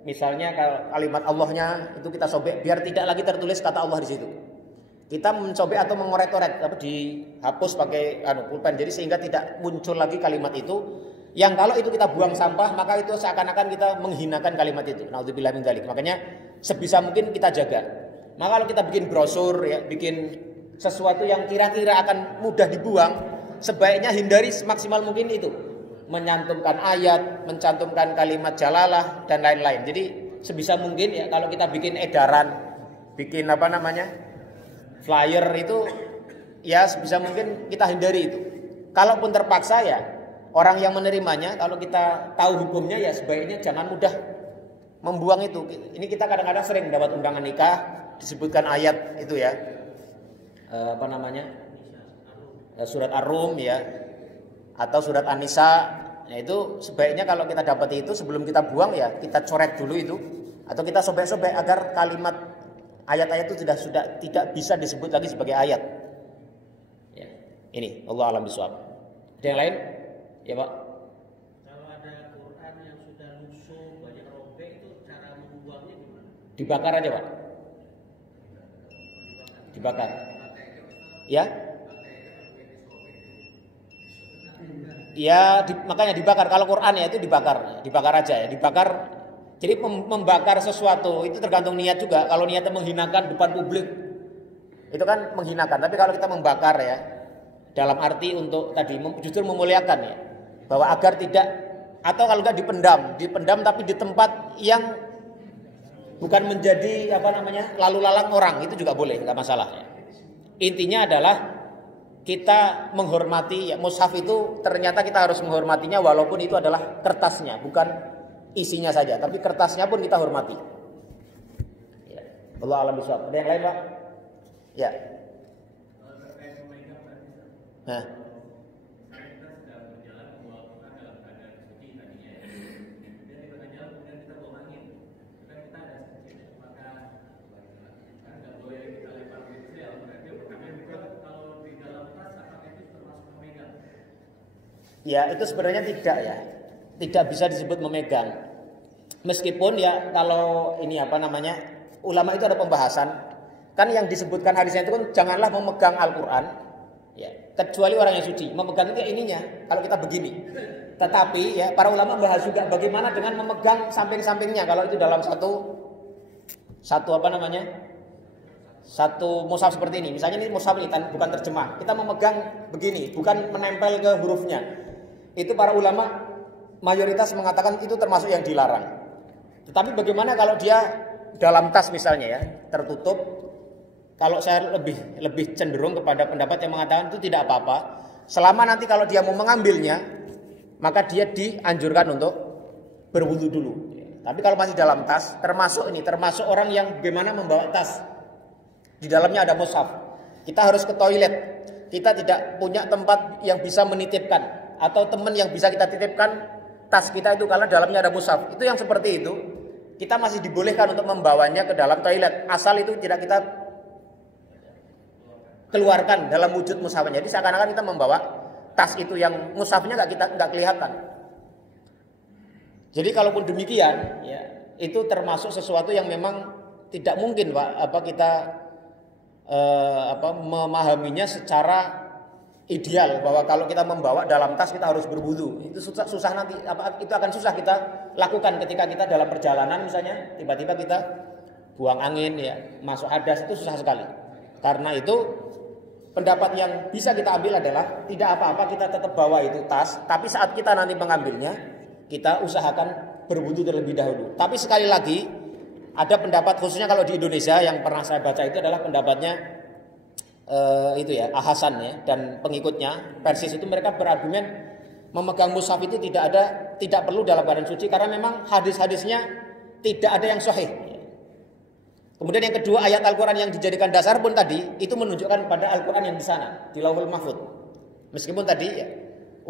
misalnya kalau kalimat Allahnya itu kita sobek biar tidak lagi tertulis kata Allah di situ. Kita mencobek atau mengorek-orek, tapi dihapus pakai pulpen, jadi sehingga tidak muncul lagi kalimat itu. Yang kalau itu kita buang sampah, maka itu seakan-akan kita menghinakan kalimat itu. Naudzubillah min dzalik. Makanya sebisa mungkin kita jaga. Maka kalau kita bikin brosur ya, bikin sesuatu yang kira-kira akan mudah dibuang, sebaiknya hindari semaksimal mungkin itu. Menyantumkan ayat, mencantumkan kalimat jalalah dan lain-lain. Jadi sebisa mungkin ya kalau kita bikin edaran, bikin flyer itu ya sebisa mungkin kita hindari itu. Kalaupun terpaksa ya orang yang menerimanya kalau kita tahu hukumnya ya sebaiknya jangan mudah membuang itu. Ini kita kadang-kadang sering dapat undangan nikah disebutkan ayat itu ya. Surat Ar-Rum ya atau surat An-Nisa. Nah itu sebaiknya kalau kita dapat itu sebelum kita buang ya kita coret dulu itu atau kita sobek-sobek agar kalimat ayat-ayat itu sudah tidak bisa disebut lagi sebagai ayat. Ya. Ini Allah alam bisawab. Ada yang lain? Ya Pak. Kalau ada Quran yang sudah lusuh banyak robek itu cara membuangnya gimana? Dibakar aja Pak. Dibakar. Ya? Ya, makanya dibakar. Kalau Quran ya itu dibakar aja ya, dibakar. Jadi membakar sesuatu itu tergantung niat juga. Kalau niatnya menghinakan depan publik, itu kan menghinakan. Tapi kalau kita membakar ya, dalam arti untuk tadi justru memuliakan ya, bahwa agar tidak, atau kalau enggak dipendam tapi di tempat yang bukan menjadi lalu lalang orang, itu juga boleh, nggak masalah. Intinya adalah kita menghormati mushaf itu, ternyata kita harus menghormatinya walaupun itu adalah kertasnya, bukan isinya saja, tapi kertasnya pun kita hormati. Ya. Allah alam bisawab. Ada yang lain, Pak? Ya. Nah. Ya, itu sebenarnya tidak ya. Tidak bisa disebut memegang. Meskipun ya kalau ini ulama itu ada pembahasan. Kan yang disebutkan hadisnya itu kan janganlah memegang Al-Qur'an ya, kecuali orang yang suci. Memegang itu ininya kalau kita begini. Tetapi ya para ulama bahas juga bagaimana dengan memegang samping-sampingnya kalau itu dalam satu mushaf seperti ini. Misalnya ini mushaf ini bukan terjemah. Kita memegang begini, bukan menempel ke hurufnya. Itu para ulama mayoritas mengatakan itu termasuk yang dilarang. Tetapi bagaimana kalau dia dalam tas misalnya ya, tertutup? Kalau saya lebih cenderung kepada pendapat yang mengatakan itu tidak apa-apa. Selama nanti kalau dia mau mengambilnya, maka dia dianjurkan untuk berwudu dulu. Tapi kalau masih dalam tas, termasuk orang yang bagaimana membawa tas. Di dalamnya ada mushaf. Kita harus ke toilet. Kita tidak punya tempat yang bisa menitipkan atau teman yang bisa kita titipkan tas kita itu karena dalamnya ada mushaf. Itu yang seperti itu, kita masih dibolehkan untuk membawanya ke dalam toilet asal itu tidak kita keluarkan dalam wujud mushafnya. Jadi seakan-akan kita membawa tas itu yang mushafnya nggak kelihatan. Jadi kalaupun demikian, ya itu termasuk sesuatu yang memang tidak mungkin, Pak, kita memahaminya secara ideal bahwa kalau kita membawa dalam tas kita harus berwudu. Itu susah nanti itu akan susah kita lakukan ketika kita dalam perjalanan misalnya tiba-tiba kita buang angin ya, masuk hadas, itu susah sekali. Karena itu pendapat yang bisa kita ambil adalah tidak apa-apa kita tetap bawa itu tas, tapi saat kita nanti mengambilnya kita usahakan berwudu terlebih dahulu. Tapi sekali lagi ada pendapat khususnya kalau di Indonesia yang pernah saya baca itu adalah pendapatnya Hasan ya dan pengikutnya Persis itu mereka berargumen memegang mushaf itu tidak perlu dalam keadaan suci karena memang hadis-hadisnya tidak ada yang sahih. Kemudian yang kedua ayat Al-Qur'an yang dijadikan dasar pun tadi itu menunjukkan pada Al-Qur'an yang di sana di Lauhul Mahfuz. Meskipun tadi ya,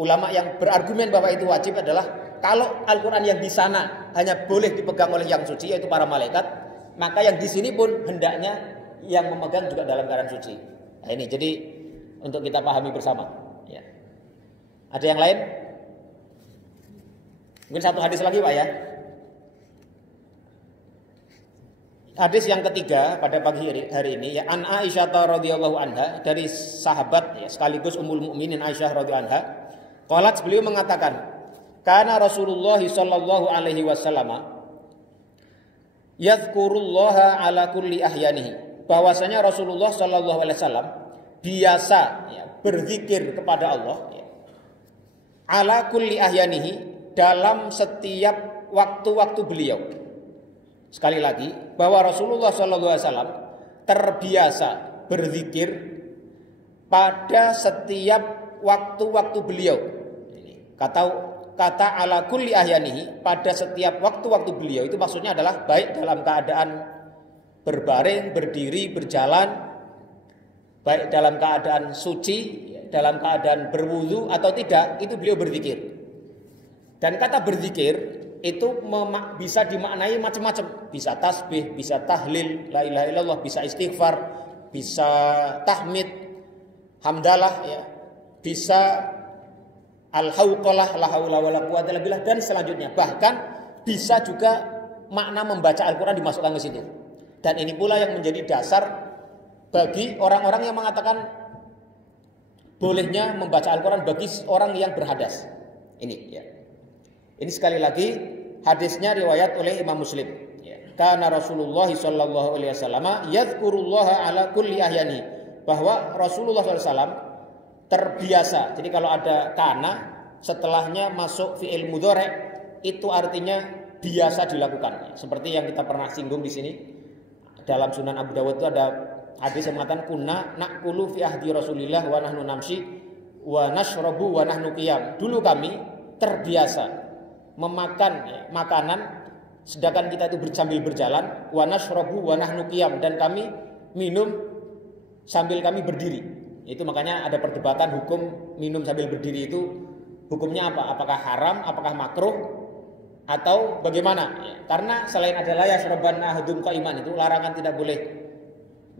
ulama yang berargumen bahwa itu wajib adalah kalau Al-Qur'an yang di sana hanya boleh dipegang oleh yang suci yaitu para malaikat, maka yang di sini pun hendaknya yang memegang juga dalam keadaan suci. Nah, ini jadi untuk kita pahami bersama. Ya. Ada yang lain? Mungkin satu hadis lagi, Pak ya. Hadis yang ketiga pada pagi hari ini ya, an Aisyah radhiyallahu anha, dari sahabat ya, sekaligus Ummul Mukminin Aisyah radhiyallahu anha. Qalat, beliau mengatakan, kana Rasulullah sallallahu alaihi wasallam yadhkurullaha ala kulli ahyanihi. Bahwasanya Rasulullah sallallahu alaihi wasallam biasa ya, berzikir kepada Allah ya, ala kulli ahyanihi, dalam setiap waktu-waktu beliau. Sekali lagi bahwa Rasulullah sallallahu alaihi wasallam terbiasa berzikir pada setiap waktu-waktu beliau. Kata ala kulli ahyanihi, pada setiap waktu-waktu beliau itu maksudnya adalah baik dalam keadaan berbaring, berdiri, berjalan, baik dalam keadaan suci, dalam keadaan berwudu atau tidak, itu beliau berzikir. Dan kata berzikir itu bisa dimaknai macam-macam. Bisa tasbih, bisa tahlil, la ilaha illallah, bisa istighfar, bisa tahmid, hamdalah ya, bisa al-hauqalah, la haula wala quwata illa billah, dan selanjutnya. Bahkan bisa juga makna membaca Al-Qur'an dimasukkan ke situ. Dan ini pula yang menjadi dasar bagi orang-orang yang mengatakan bolehnya membaca Al-Qur'an bagi orang yang berhadas. Ini ya. Ini sekali lagi hadisnya riwayat oleh Imam Muslim. Ya. Kana Rasulullah sallallahu alaihi wasallam yadhkurullaha ala kulli ahyani. Bahwa Rasulullah SAW terbiasa. Jadi kalau ada kana setelahnya masuk fi'il mudhari' itu artinya biasa dilakukan. Seperti yang kita pernah singgung di sini. Dalam Sunan Abu Dawud itu ada hadis yang mengatakan kunna naqulu fi ahdi Rasulillah wa nahnu namshi wa nashrabu wa nahnu qiyam. Dulu kami terbiasa memakan makanan sedangkan kita itu sambil berjalan, wa nashrabu wa nahnu qiyam, dan kami minum sambil kami berdiri. Itu makanya ada perdebatan hukum minum sambil berdiri itu hukumnya apa? Apakah haram, apakah makruh, atau bagaimana? Karena selain ada la yashraban ahadum qa'iman itu larangan tidak boleh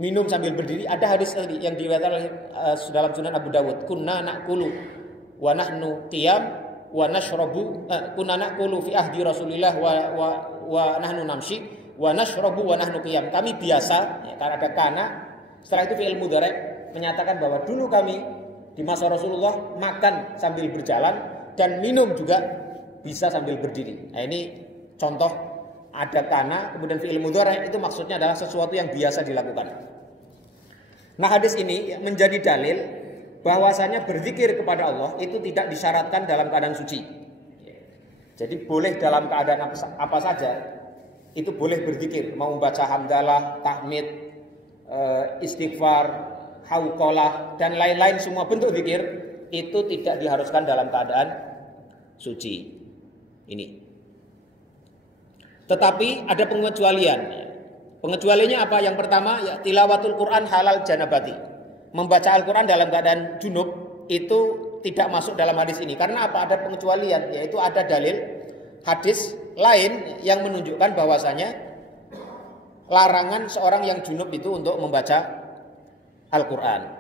minum sambil berdiri, ada hadis yang diriwayatkan oleh dalam Sunan Abu Dawud, kunna naqulu wa nahnu qiyam wa nashrabu kunna naqulu fi ahdi Rasulillah wa nahnu namshi wa nashrabu wa nahnu qiyam. Kami biasa, karena ada kana, setelah itu fi'il mudhari menyatakan bahwa dulu kami di masa Rasulullah makan sambil berjalan dan minum juga bisa sambil berdiri. Nah, ini contoh ada kana kemudian fi'il mudhari, itu maksudnya adalah sesuatu yang biasa dilakukan. Nah, hadis ini menjadi dalil bahwasanya berzikir kepada Allah itu tidak disyaratkan dalam keadaan suci. Jadi boleh dalam keadaan apa saja itu boleh berzikir, mau membaca hamdalah, tahmid, istighfar, hauqalah dan lain-lain, semua bentuk zikir itu tidak diharuskan dalam keadaan suci. Ini. Tetapi ada pengecualian. Pengecualiannya apa? Yang pertama, ya, tilawatul Quran halal janabati. Membaca Al-Quran dalam keadaan junub itu tidak masuk dalam hadis ini. Karena apa? Ada pengecualian, yaitu ada dalil hadis lain yang menunjukkan bahwasanya larangan seorang yang junub itu untuk membaca Al-Quran.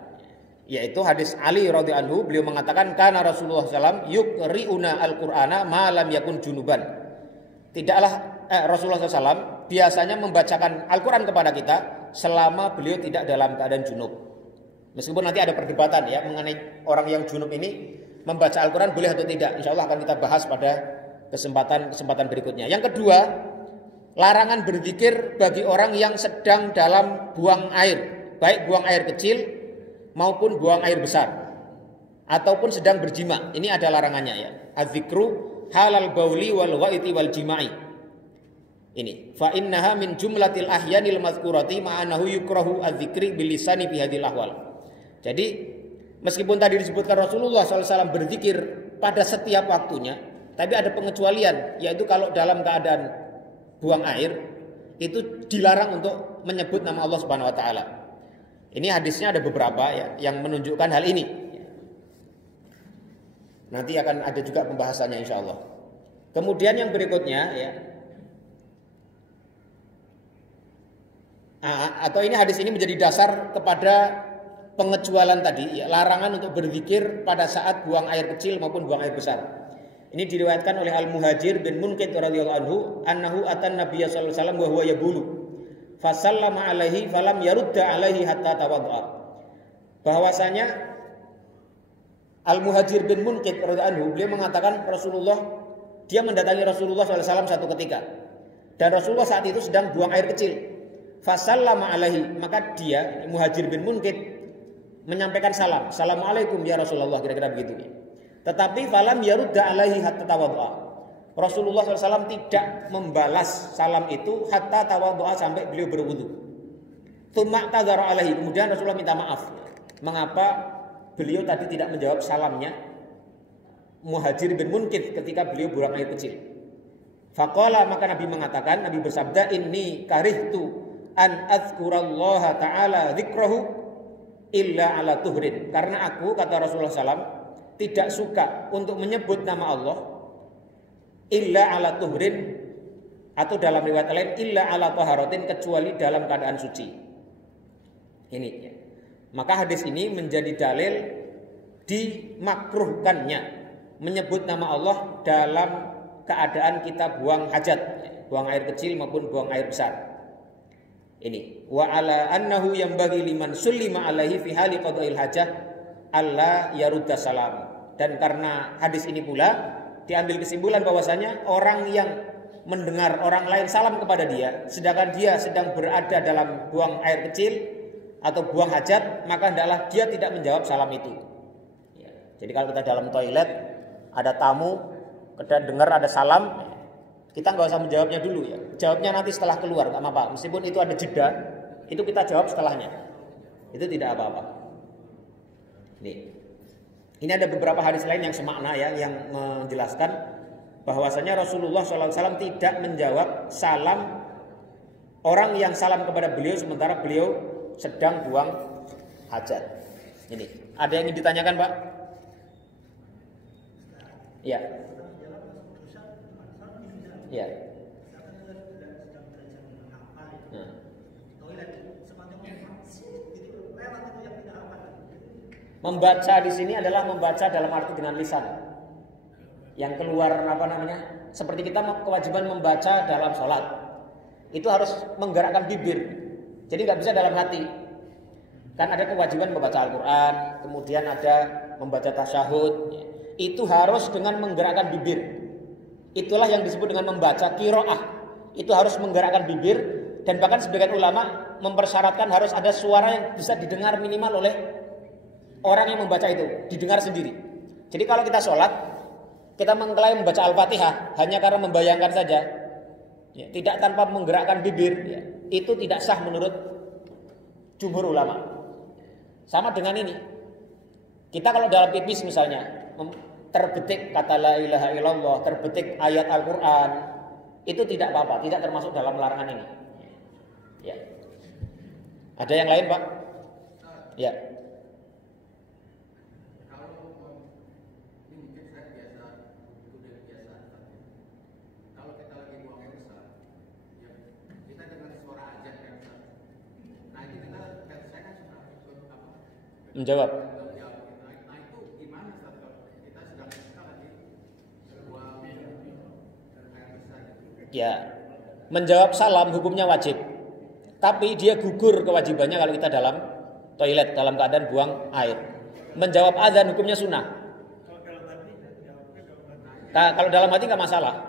Yaitu hadis Ali radhiyallahu anhu, beliau mengatakan kana Rasulullah SAW yuqri'una al-Qur'ana ma lam yakun junuban. Tidaklah Rasulullah SAW biasanya membacakan Al-Quran kepada kita selama beliau tidak dalam keadaan junub. Meskipun nanti ada perdebatan ya mengenai orang yang junub ini membaca Al-Quran boleh atau tidak. Insya Allah akan kita bahas pada kesempatan berikutnya. Yang kedua, larangan berzikir bagi orang yang sedang dalam buang air, baik buang air kecil maupun buang air besar, ataupun sedang berjima. Ini ada larangannya ya. Az-zikru halal bauli wal ghaiti wal jima'i. Ini fa innaha min jumlatil ahyanil mazkurati ma'anahu yukrahu az-zikri bil lisani fi hadhil ahwal. Jadi meskipun tadi disebutkan Rasulullah SAW berzikir pada setiap waktunya, tapi ada pengecualian, yaitu kalau dalam keadaan buang air itu dilarang untuk menyebut nama Allah Subhanahu wa taala. Ini hadisnya ada beberapa ya yang menunjukkan hal ini. Nanti akan ada juga pembahasannya insya Allah. Kemudian yang berikutnya ya, atau ini hadis ini menjadi dasar kepada pengecualian tadi, ya, larangan untuk berzikir pada saat buang air kecil maupun buang air besar. Ini diriwayatkan oleh Al-Muhajir bin Munqidh radhiyallahu anhu, annahu atan Nabiyya sallallahu alaihi wasallam wa huwa yabulu. Fasallama alaihi falam yarudda alaihi hatta tawaddu'a. Bahwasanya Al-Muhajir bin Munqidh radhiyallahu anhu, beliau mengatakan dia mendatangi Rasulullah SAW satu ketika, dan Rasulullah saat itu sedang buang air kecil. Fasallama alaihi, maka dia Muhajir bin Munqidh menyampaikan salam, assalamualaikum ya Rasulullah, kira-kira begitu. Tetapi falam yarudda alaihi hatta tawaddu'a. Rasulullah SAW tidak membalas salam itu hatta tawaddu'a, sampai beliau berwudu. Tsumma tadzara alaihi, kemudian Rasulullah minta maaf. Mengapa beliau tadi tidak menjawab salamnya Muhajir bin Munqidh ketika beliau buang air kecil? Faqala, maka Nabi mengatakan, Nabi bersabda, inni karihtu an adzkurallaha ta'ala dzikrahu illa ala tuhrin. Karena aku, kata Rasulullah SAW, tidak suka untuk menyebut nama Allah illa ala tuhrin, atau dalam riwayat lain illa ala taharatin, kecuali dalam keadaan suci. Ini ya. Maka hadis ini menjadi dalil dimakruhkannya menyebut nama Allah dalam keadaan kita buang hajat, buang air kecil maupun buang air besar. Ini wa ala annahu yambaghi liman sullima alaihi fi hali qada'il hajah alla yarudda salam. Dan karena hadis ini pula diambil kesimpulan bahwasanya orang yang mendengar orang lain salam kepada dia sedangkan dia sedang berada dalam buang air kecil atau buang hajat, maka hendaklah dia tidak menjawab salam itu. Ya. Jadi kalau kita dalam toilet ada tamu, kita dengar ada salam, Kita nggak usah menjawabnya dulu ya. Jawabnya nanti setelah keluar, nggak apa-apa. Meskipun itu ada jeda, itu kita jawab setelahnya. Itu tidak apa-apa. Nih. Ini ada beberapa hadis lain yang semakna ya, yang menjelaskan bahwasanya Rasulullah SAW tidak menjawab salam orang yang salam kepada beliau sementara beliau sedang buang hajat. Ini. Ada yang ingin ditanyakan, Pak? Ya. Ya. Membaca di sini adalah membaca dalam arti dengan lisan. Yang keluar seperti kita kewajiban membaca dalam sholat. Itu harus menggerakkan bibir. Jadi nggak bisa dalam hati. Kan ada kewajiban membaca Al-Quran, kemudian ada membaca tasyahud. Itu harus dengan menggerakkan bibir. Itulah yang disebut dengan membaca qiraah. Itu harus menggerakkan bibir, dan bahkan sebagian ulama mempersyaratkan harus ada suara yang bisa didengar minimal oleh orang yang membaca itu, didengar sendiri. Jadi kalau kita sholat, kita mengklaim membaca Al-Fatihah hanya karena membayangkan saja, ya, tidak tanpa menggerakkan bibir, ya, itu tidak sah menurut jumhur ulama. Sama dengan ini, kita kalau dalam pipis misalnya terbetik kata la ilaha illallah, terbetik ayat Al-Quran, itu tidak apa-apa, tidak termasuk dalam larangan ini. Ya. Ada yang lain, Pak? Ya. Menjawab. Ya, menjawab salam hukumnya wajib. Tapi dia gugur kewajibannya kalau kita dalam toilet dalam keadaan buang air. Menjawab azan hukumnya sunnah. Nah, kalau dalam hati nggak masalah.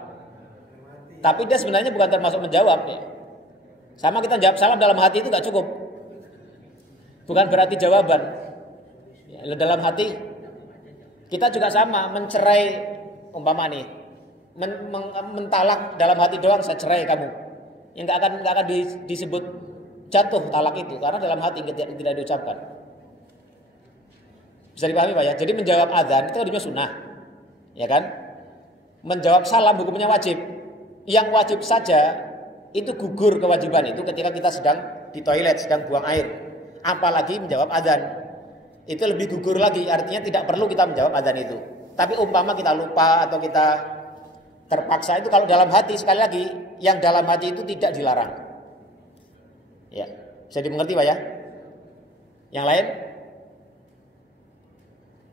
Tapi dia sebenarnya bukan termasuk menjawab ya. Sama kita jawab salam dalam hati itu nggak cukup. Bukan berarti jawaban. Ya, dalam hati kita juga sama mencerai umpama nih. Mentalak dalam hati doang, saya cerai kamu. Yang nggak akan disebut jatuh talak itu karena dalam hati tidak diucapkan. Bisa dipahami Pak ya? Jadi menjawab azan itu hukumnya sunnah, ya kan? Menjawab salam hukumnya wajib. Yang wajib saja itu gugur kewajiban itu ketika kita sedang di toilet, sedang buang air. Apalagi menjawab azan, itu lebih gugur lagi. Artinya tidak perlu kita menjawab azan itu. Tapi umpama kita lupa atau kita terpaksa, itu kalau dalam hati, sekali lagi yang dalam hati itu tidak dilarang. Ya, bisa dimengerti Pak ya? Yang lain?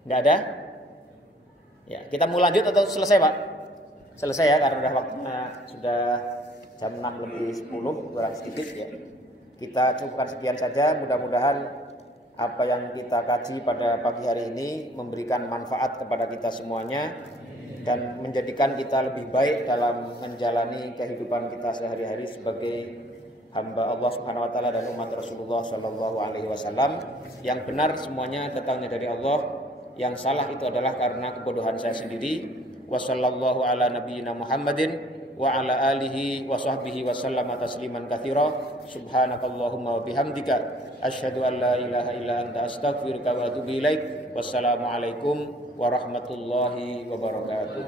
Enggak ada? Ya, kita mau lanjut atau selesai Pak? Selesai ya, karena waktunya sudah jam 6:10 kurang sedikit ya. Kita cukupkan sekian saja, mudah-mudahan apa yang kita kaji pada pagi hari ini memberikan manfaat kepada kita semuanya dan menjadikan kita lebih baik dalam menjalani kehidupan kita sehari-hari sebagai hamba Allah Subhanahu wa taala dan umat Rasulullah sallallahu alaihi wasallam. Yang benar semuanya datangnya dari Allah, yang salah itu adalah karena kebodohan saya sendiri. Wassallallahu ala nabiyyina Muhammadin wa ala alihi wa sahbihi wa sallama tasliman katsira. Subhanakallahumma wa bihamdika asyhadu an la ilaha illa anta astaghfiruka wa atubu ilaik. Wassalamualaikum warahmatullahi wabarakatuh.